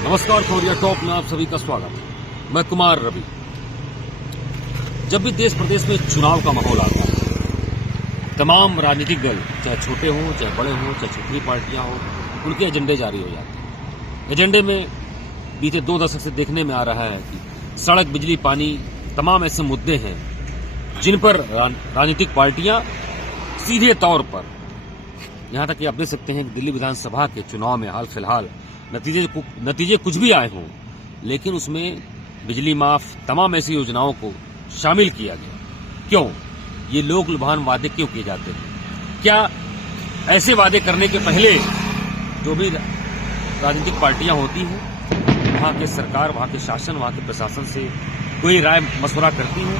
नमस्कार, खबरिया टॉप में आप सभी का स्वागत है। मैं कुमार रवि। जब भी देश प्रदेश में चुनाव का माहौल आता है, तमाम राजनीतिक दल, चाहे छोटे हों, चाहे बड़े हों, चाहे छोटी पार्टियां हों, उनके एजेंडे जारी हो जाते हैं। एजेंडे में बीते 2 दशक से देखने में आ रहा है कि सड़क, बिजली, पानी, तमाम ऐसे मुद्दे हैं जिन पर राजनीतिक पार्टियां सीधे तौर पर, यहां तक कि आप देख सकते हैं कि दिल्ली विधानसभा के चुनाव में हाल फिलहाल नतीजे कुछ भी आए हों, लेकिन उसमें बिजली माफ, तमाम ऐसी योजनाओं को शामिल किया गया। क्यों? ये लोक लुभान वादे क्यों किए जाते हैं? क्या ऐसे वादे करने के पहले जो भी राजनीतिक पार्टियां होती हैं, वहां के सरकार, वहां के शासन, वहां के प्रशासन से कोई राय मशवरा करती है?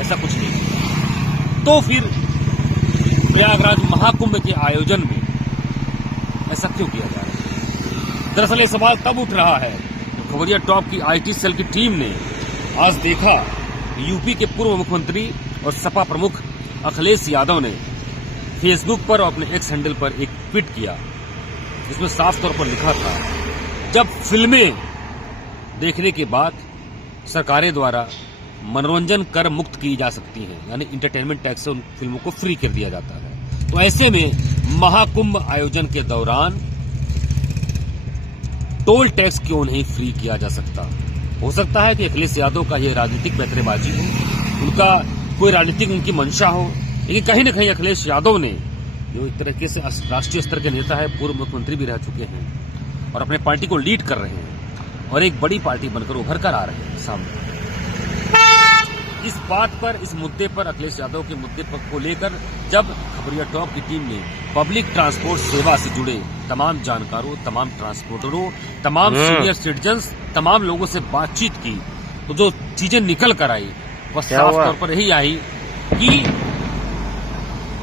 ऐसा कुछ नहीं। तो फिर प्रयागराज महाकुंभ के आयोजन में ऐसा क्यों किया जा रहा है? दरअसल ये सवाल तब उठ रहा है तो खबरिया टॉप की आईटी सेल की टीम ने आज देखा यूपी के पूर्व मुख्यमंत्री और सपा प्रमुख अखिलेश यादव ने फेसबुक पर और अपने एक्स हैंडल पर एक ट्वीट किया, जिसमें साफ तौर पर लिखा था, जब फिल्में देखने के बाद सरकारें द्वारा मनोरंजन कर मुक्त की जा सकती हैं, यानी इंटरटेनमेंट टैक्स से उन फिल्मों को फ्री कर दिया जाता है, तो ऐसे में महाकुंभ आयोजन के दौरान टोल टैक्स क्यों नहीं फ्री किया जा सकता? हो सकता है कि अखिलेश यादव का यह राजनीतिक पैतरेबाजी हो, उनका कोई राजनीतिक उनकी मंशा हो, लेकिन कहीं न कहीं अखिलेश यादव ने, जो एक तरीके से राष्ट्रीय स्तर के नेता है, पूर्व मुख्यमंत्री भी रह चुके हैं और अपने पार्टी को लीड कर रहे हैं और एक बड़ी पार्टी बनकर उभर कर आ रहे हैं सामने, इस बात पर, इस मुद्दे पर, अखिलेश यादव के मुद्दे पर को लेकर जब खबरिया टॉप की टीम ने पब्लिक ट्रांसपोर्ट सेवा से जुड़े तमाम जानकारों, तमाम ट्रांसपोर्टरों, तमाम सीनियर सिटीजन्स, तमाम लोगों से बातचीत की, तो जो चीजें निकल कर आई वह साफ तौर पर यही आई कि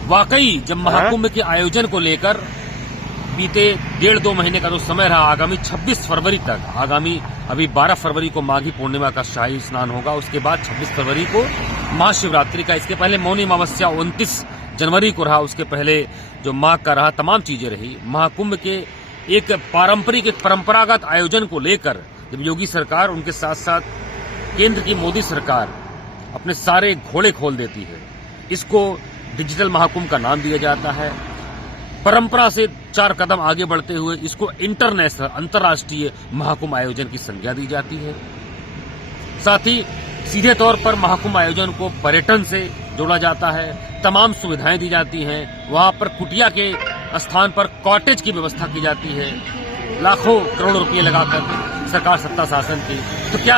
वाकई जब महाकुंभ के आयोजन को लेकर बीते 1.5-2 महीने का जो समय रहा, आगामी 26 फरवरी तक, आगामी अभी 12 फरवरी को माघी पूर्णिमा का शाही स्नान होगा, उसके बाद 26 फरवरी को महाशिवरात्रि का, इसके पहले मौनी अमावस्या 29 जनवरी को रहा, उसके पहले जो माघ का रहा, तमाम चीजें रही। महाकुंभ के एक पारंपरिक, एक परंपरागत आयोजन को लेकर जब योगी सरकार, उनके साथ साथ केंद्र की मोदी सरकार अपने सारे घोड़े खोल देती है, इसको डिजिटल महाकुंभ का नाम दिया जाता है। परंपरा से 4 कदम आगे बढ़ते हुए इसको इंटरनेशनल, अंतर्राष्ट्रीय महाकुंभ आयोजन की संज्ञा दी जाती है। साथ ही सीधे तौर पर महाकुंभ आयोजन को पर्यटन से जोड़ा जाता है, तमाम सुविधाएं दी जाती हैं, वहां पर कुटिया के स्थान पर कॉटेज की व्यवस्था की जाती है, लाखों करोड़ों रुपये लगाकर सरकार सत्ता शासन की। तो क्या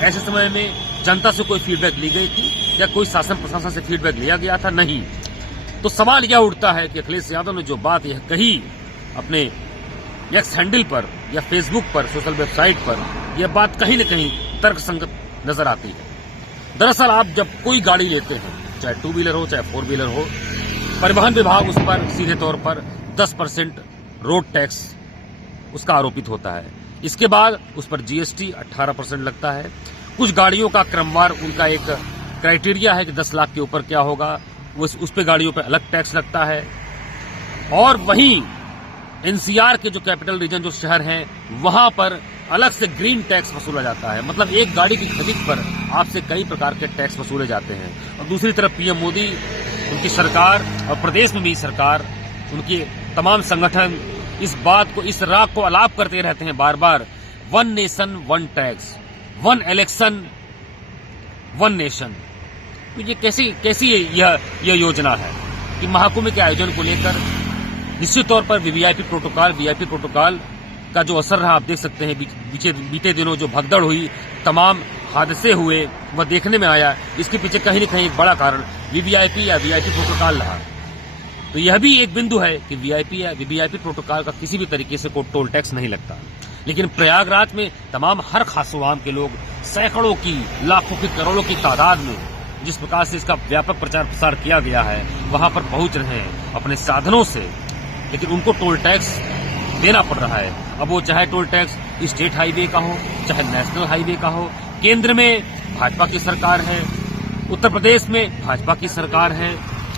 ऐसे समय में जनता से कोई फीडबैक ली गई थी? क्या कोई शासन प्रशासन से फीडबैक लिया गया था? नहीं। तो सवाल यह उठता है कि अखिलेश यादव ने जो बात यह कही अपने एक्स हैंडल पर या फेसबुक पर, सोशल वेबसाइट पर, यह बात कहीं न कहीं तर्कसंगत नजर आती है। दरअसल आप जब कोई गाड़ी लेते हैं, चाहे 2 व्हीलर हो, चाहे 4 व्हीलर हो, परिवहन विभाग उस पर सीधे तौर पर 10% रोड टैक्स उसका आरोपित होता है। इसके बाद उस पर जीएसटी 18% लगता है। कुछ गाड़ियों का क्रमवार उनका एक क्राइटेरिया है कि 10 लाख के ऊपर क्या होगा, उस पे गाड़ियों पे अलग टैक्स लगता है। और वहीं एनसीआर के जो कैपिटल रीजन, जो शहर हैं, वहां पर अलग से ग्रीन टैक्स वसूला जाता है। मतलब एक गाड़ी की खरीद पर आपसे कई प्रकार के टैक्स वसूले जाते हैं। और दूसरी तरफ पीएम मोदी, उनकी सरकार और प्रदेश में भी सरकार, उनके तमाम संगठन इस बात को, इस राग को अलाप करते रहते हैं बार बार, 1 नेशन 1 टैक्स, 1 इलेक्शन 1 नेशन। तो ये कैसी यह योजना है कि महाकुंभ के आयोजन को लेकर निश्चित तौर पर वीवीआईपी प्रोटोकॉल का जो असर रहा, आप देख सकते हैं बीते दिनों जो भगदड़ हुई, तमाम हादसे हुए, वह देखने में आया। इसके पीछे कहीं न कहीं एक बड़ा कारण वीवीआईपी या वीआईपी प्रोटोकॉल रहा। तो यह भी एक बिंदु है कि वीआईपी या वीवीआईपी प्रोटोकॉल का किसी भी तरीके से कोई टोल टैक्स नहीं लगता। लेकिन प्रयागराज में तमाम हर खासोआम के लोग, सैकड़ों की, लाखों की, करोड़ों की तादाद में जिस प्रकार से इसका व्यापक प्रचार प्रसार किया गया है, वहां पर पहुंच रहे हैं अपने साधनों से, लेकिन उनको टोल टैक्स देना पड़ रहा है। अब वो चाहे टोल टैक्स स्टेट हाईवे का हो, चाहे नेशनल हाईवे का हो। केंद्र में भाजपा की सरकार है, उत्तर प्रदेश में भाजपा की सरकार है,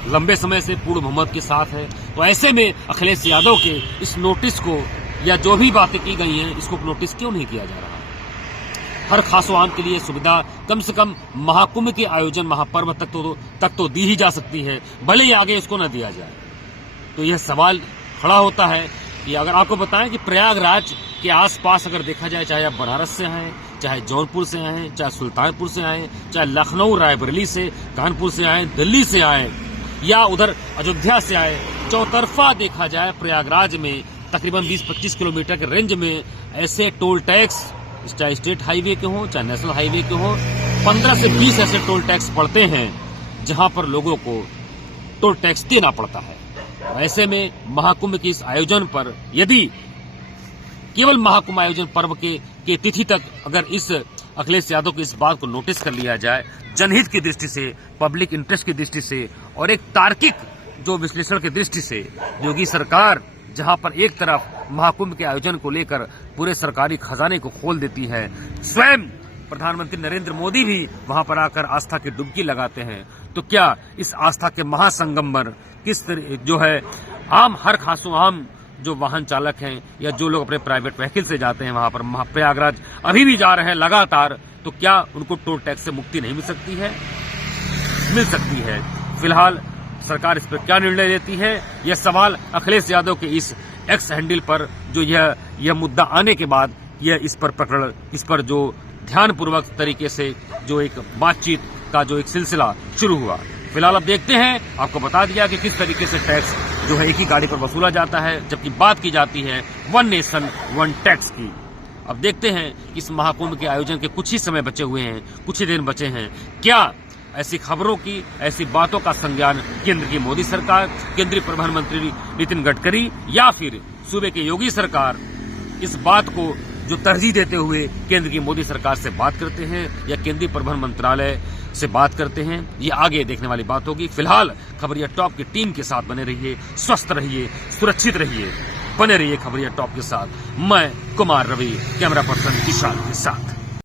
लंबे समय से पूर्ण बहुमत के साथ है। तो ऐसे में अखिलेश यादव के इस नोटिस को या जो भी बातें की गई हैं इसको नोटिस क्यों नहीं किया जा रहा है? हर खासो आम के लिए सुविधा कम से कम महाकुंभ के आयोजन महापर्व तक तो दी ही जा सकती है, भले ही आगे इसको न दिया जाए। तो यह सवाल खड़ा होता है कि अगर आपको बताएं कि प्रयागराज के आसपास अगर देखा जाए, चाहे आप बनारस से आए, चाहे जौनपुर से आए, चाहे सुल्तानपुर से आए, चाहे लखनऊ रायबरेली से, कानपुर से आए, दिल्ली से आए या उधर अयोध्या से आए, चौतरफा देखा जाए प्रयागराज में तकरीबन 20-25 किलोमीटर के रेंज में ऐसे टोल टैक्स, चाहे स्टेट हाईवे के हों चाहे नेशनल हाईवे के हों, 15 से 20 ऐसे टोल टैक्स पड़ते हैं जहां पर लोगों को टोल टैक्स देना पड़ता है। ऐसे में महाकुंभ के इस आयोजन पर यदि केवल महाकुंभ आयोजन पर्व के तिथि तक अगर इस अखिलेश यादव की इस बात को नोटिस कर लिया जाए, जनहित की दृष्टि से, पब्लिक इंटरेस्ट की दृष्टि से और एक तार्किक जो विश्लेषण की दृष्टि से, योगी सरकार जहां पर एक तरफ महाकुंभ के आयोजन को लेकर पूरे सरकारी खजाने को खोल देती है, स्वयं प्रधानमंत्री नरेंद्र मोदी भी वहां पर आकर आस्था की डुबकी लगाते हैं, तो क्या इस आस्था के महासंगम पर किस तरह जो है आम हर खासों आम जो वाहन चालक हैं या जो लोग अपने प्राइवेट व्हीकल से जाते हैं वहां पर प्रयागराज अभी भी जा रहे हैं लगातार, तो क्या उनको टोल टैक्स से मुक्ति नहीं मिल सकती है? मिल सकती है। फिलहाल सरकार इस पर क्या निर्णय लेती है, यह सवाल अखिलेश यादव के इस एक्स हैंडल पर जो यह मुद्दा आने के बाद इस पर जो ध्यानपूर्वक तरीके से जो एक बातचीत का जो एक सिलसिला शुरू हुआ। फिलहाल अब देखते हैं, आपको बता दिया कि किस तरीके से टैक्स जो है एक ही गाड़ी पर वसूला जाता है, जबकि बात की जाती है वन नेशन वन टैक्स की। अब देखते हैं इस महाकुंभ के आयोजन के कुछ ही समय बचे हुए हैं, कुछ ही दिन बचे हैं, क्या ऐसी खबरों की, ऐसी बातों का संज्ञान केंद्र की मोदी सरकार, केंद्रीय प्रधानमंत्री नितिन गडकरी या फिर सूबे की योगी सरकार इस बात को जो तरजीह देते हुए केंद्र की मोदी सरकार से बात करते हैं या केंद्रीय परिवहन मंत्रालय से बात करते हैं, ये आगे देखने वाली बात होगी। फिलहाल खबरिया टॉप की टीम के साथ बने रहिए, स्वस्थ रहिए, सुरक्षित रहिए, बने रहिए खबरिया टॉप के साथ। मैं कुमार रवि, कैमरा पर्सन किशान के साथ।